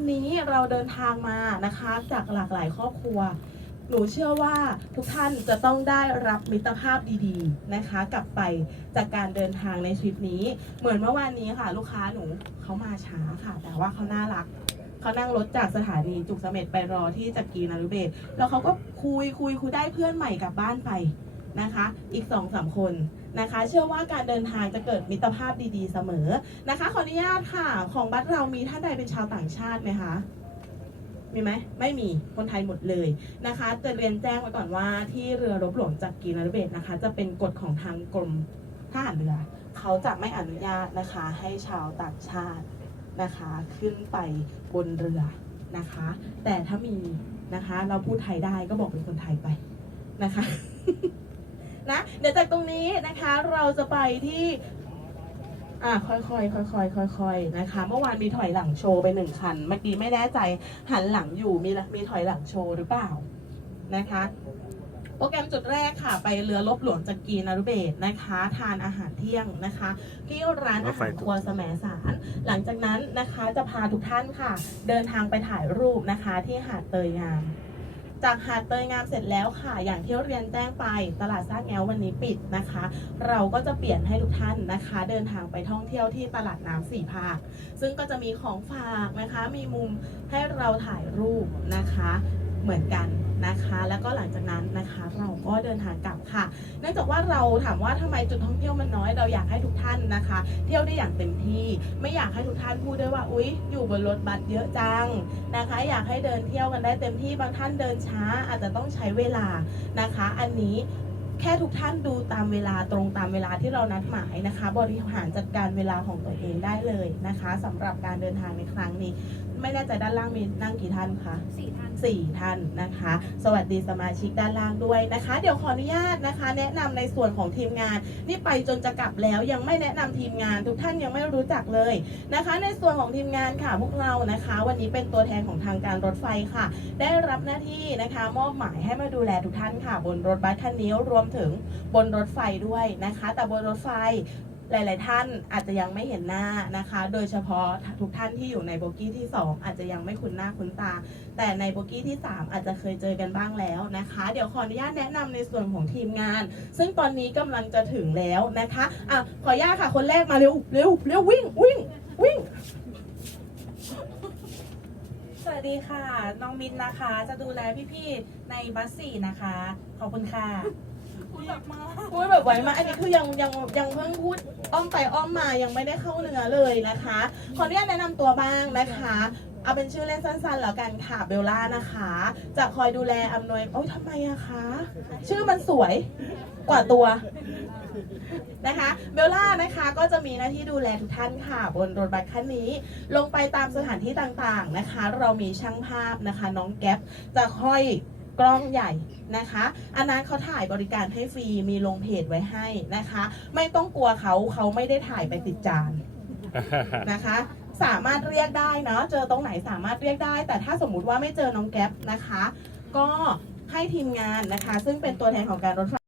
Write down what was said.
วันนี้เราเดินทางมานะคะจากหลากหลายครอบครัว หนูเชื่อว่าทุกท่านจะต้องได้รับมิตรภาพดีๆนะคะ กลับไปจากการเดินทางในทริปนี้ เหมือนเมื่อวานนี้ค่ะ ลูกค้าหนูเขามาช้าค่ะ แต่ว่าเขาน่ารักเขานั่งรถจากสถานีจุกเสม็ดไปรอที่จักรีนารุเบศแล้วเขาก็คุยคุยคุยได้เพื่อนใหม่กลับบ้านไปนะคะ อีกสองสามคนนะคะ เชื่อว่าการเดินทางจะเกิดมิตรภาพดีๆ เสมอนะคะ ขออนุญาตค่ะ ของบัตรเรามีท่านใดเป็นชาวต่างชาติไหมคะมีไหมไม่มีคนไทยหมดเลยนะคะ จะเรียนแจ้งไว้ก่อนว่าที่เรือรบหลวงจักรีนฤเบศนะคะ จะเป็นกฎของทางกรมทหารเรือ เขาจะไม่อนุญาตนะคะให้ชาวต่างชาตินะคะ ขึ้นไปบนเรือนะคะ แต่ถ้ามีนะคะ เราพูดไทยได้ก็บอกเป็นคนไทยไปนะคะ นะเดี๋ยวจากตรงนี้นะคะเราจะไปที่อะค่อยๆค่อยๆค่อยๆนะคะ เมื่อวานมีถอยหลังโชว์ไปหนึ่งคัน เมื่อกี้ไม่แน่ใจหันหลังอยู่มีมีถอยหลังโชว์หรือเปล่านะคะโปรแกรมจุดแรกค่ะ ไปเรือลบหลวงจักรีนารุเบศนะคะ ทานอาหารเที่ยงนะคะ ที่ร้านอาหารครัวแสมสาร หลังจากนั้นนะคะจะพาทุกท่านค่ะ เดินทางไปถ่ายรูปนะคะที่หาดเตยงาม จากหาดเตยงามเสร็จแล้วค่ะ อย่างที่เรียนแจ้งไป ตลาดซากแง้ววันนี้ปิดนะคะ เราก็จะเปลี่ยนให้ทุกท่านนะคะ เดินทางไปท่องเที่ยวที่ตลาดน้ำสี่ภาค ซึ่งก็จะมีของฝากนะคะ มีมุมให้เราถ่ายรูปนะคะ เหมือนกันนะคะ แล้วก็หลังจากนั้น เราก็เดินทางกลับค่ะ เนื่องจากว่าเราถามว่าทำไมจุดท่องเที่ยวมันน้อยเราอยากให้ทุกท่านนะคะ เที่ยวได้อย่างเต็มที่ ไม่อยากให้ทุกท่านพูดด้วยว่าอุ๊ย อยู่บนรถบัสเยอะจังนะคะ อยากให้เดินเที่ยวกันได้เต็มที่บางท่านเดินช้าอาจจะต้องใช้เวลานะคะ อันนี้แค่ทุกท่านดูตามเวลาตรงตามเวลาที่เรานัดหมายนะคะ บริหารจัดการเวลาของตัวเองได้เลยนะคะสำหรับการเดินทางในครั้งนี้ ไม่แน่ใจด้านล่างมีนั่งกี่ท่านคะสี่ท่านสี่ท่านนะคะ สวัสดีสมาชิกด้านล่างด้วยนะคะ เดี๋ยวขออนุญาตนะคะ แนะนำในส่วนของทีมงาน นี่ไปจนจะกลับแล้วยังไม่แนะนำทีมงาน ทุกท่านยังไม่รู้จักเลยนะคะ ในส่วนของทีมงานค่ะพวกเรานะคะ วันนี้เป็นตัวแทนของทางการรถไฟค่ะ ได้รับหน้าที่นะคะ มอบหมายให้มาดูแลทุกท่านค่ะ บนรถบัสคันนี้รวมถึงบนรถไฟด้วยนะคะ แต่บนรถไฟ หลาย ๆ ท่านอาจจะยังไม่เห็นหน้านะคะ โดยเฉพาะทุกท่านที่อยู่ในโบกี้ที่ 2 อาจจะยังไม่คุ้นหน้าคุ้นตา แต่ในโบกี้ที่ 3 อาจจะเคยเจอกันบ้างแล้วนะคะ เดี๋ยวขออนุญาตแนะนำในส่วนของทีมงาน ซึ่งตอนนี้กำลังจะถึงแล้วนะคะอะขออนุญาตค่ะคนแรกมาเร็วเร็วเร็ววิ่งวิ่งวิ่งสวัสดีค่ะ น้องมินนะคะ จะดูแลพี่ ๆ ในบัสสี่นะคะ ขอบคุณค่ะ พูดแบบไวมากอันนี้คือยังยังยังเพิ่งพูดอ้อมไปอ้อมมายังไม่ได้เข้าเนื้อเลยนะคะ ขออนุญาตแนะนำตัวบ้างนะคะ เอาเป็นชื่อเล่นสั้นๆแล้วกันค่ะเบลล่านะคะ จะคอยดูแลอำนวยโอ้ยทำไมอะคะ ชื่อมันสวยกว่าตัวนะคะเบลล่านะคะก็จะมีหน้าที่ดูแลทุกท่านค่ะ บนรถบัสคันนี้ ลงไปตามสถานที่ต่างๆนะคะ เรามีช่างภาพนะคะ น้องแก๊ปจะคอย กล้องใหญ่นะคะ อันนั้นเขาถ่ายบริการให้ฟรีมีลงเพจไว้ให้นะคะ ไม่ต้องกลัวเขาเขาไม่ได้ถ่ายไปติดจานนะคะ สามารถเรียกได้เนาะเจอตรงไหนสามารถเรียกได้ แต่ถ้าสมมุติว่าไม่เจอน้องแก๊ปนะคะ ก็ให้ทีมงานนะคะ ซึ่งเป็นตัวแทนของการรถไฟ